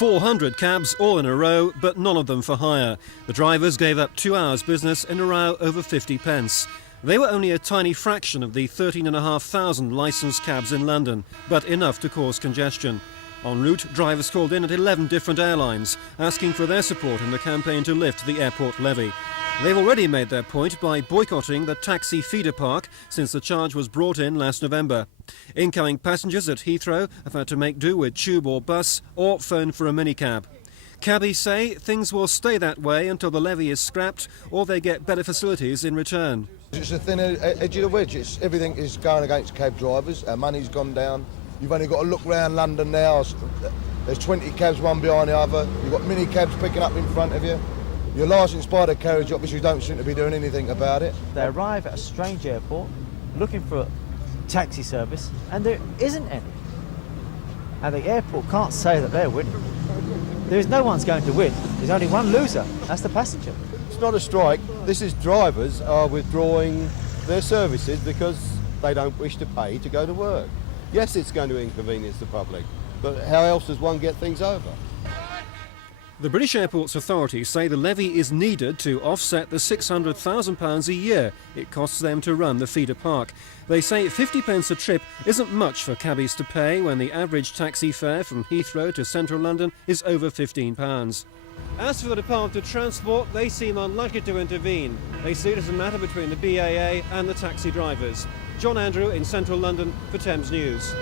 400 cabs all in a row, but none of them for hire. The drivers gave up 2 hours business in a row over 50 pence. They were only a tiny fraction of the 13,500 licensed cabs in London, but enough to cause congestion. En route, drivers called in at 11 different airlines, asking for their support in the campaign to lift the airport levy. They've already made their point by boycotting the taxi feeder park since the charge was brought in last November. Incoming passengers at Heathrow have had to make do with tube or bus or phone for a minicab. Cabbies say things will stay that way until the levy is scrapped or they get better facilities in return. It's a thin edge of the wedge. Everything is going against cab drivers. Our money's gone down. You've only got to look around London now. There's 20 cabs, one behind the other. You've got mini cabs picking up in front of you. You're licensed by the carriage office, you don't seem to be doing anything about it. They arrive at a strange airport looking for a taxi service and there isn't any. And the airport can't say that they're winning. There's no one's going to win. There's only one loser, that's the passenger. It's not a strike, this is drivers are withdrawing their services because they don't wish to pay to go to work. Yes, it's going to inconvenience the public, but how else does one get things over? The British Airports Authority say the levy is needed to offset the £600,000 a year it costs them to run the feeder park. They say 50 pence a trip isn't much for cabbies to pay when the average taxi fare from Heathrow to central London is over £15. As for the Department of Transport, they seem unlikely to intervene. They see it as a matter between the BAA and the taxi drivers. John Andrew in central London for Thames News.